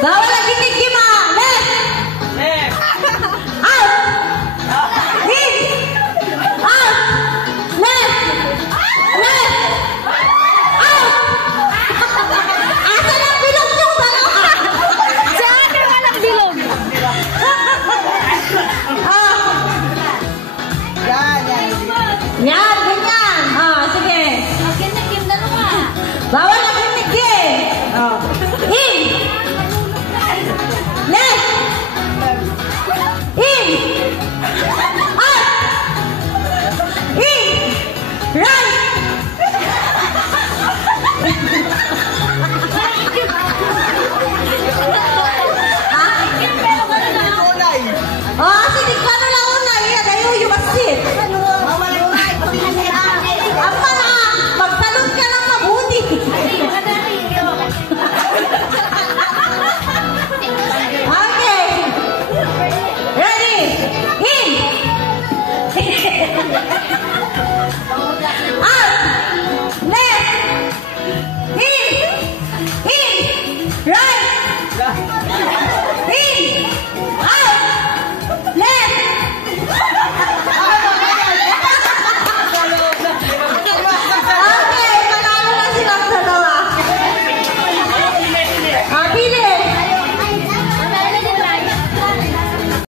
Bawal lagi ni Kima. Left. Left. Out. In. Out. Left. Left. Out. Asa na bilog yung dalawa? Saan yung walang bilog? Yan, ganyan. Sige. Akin na Kim, dalawa. Bawal lagi ni Kim. In. Left. In. Out. In. Right. Kim, pero gano'n na. Sige ka na lang una. Yan, ayaw yung masit. Apa na, magtalon ka lang mabuti. Okay. Ready? In.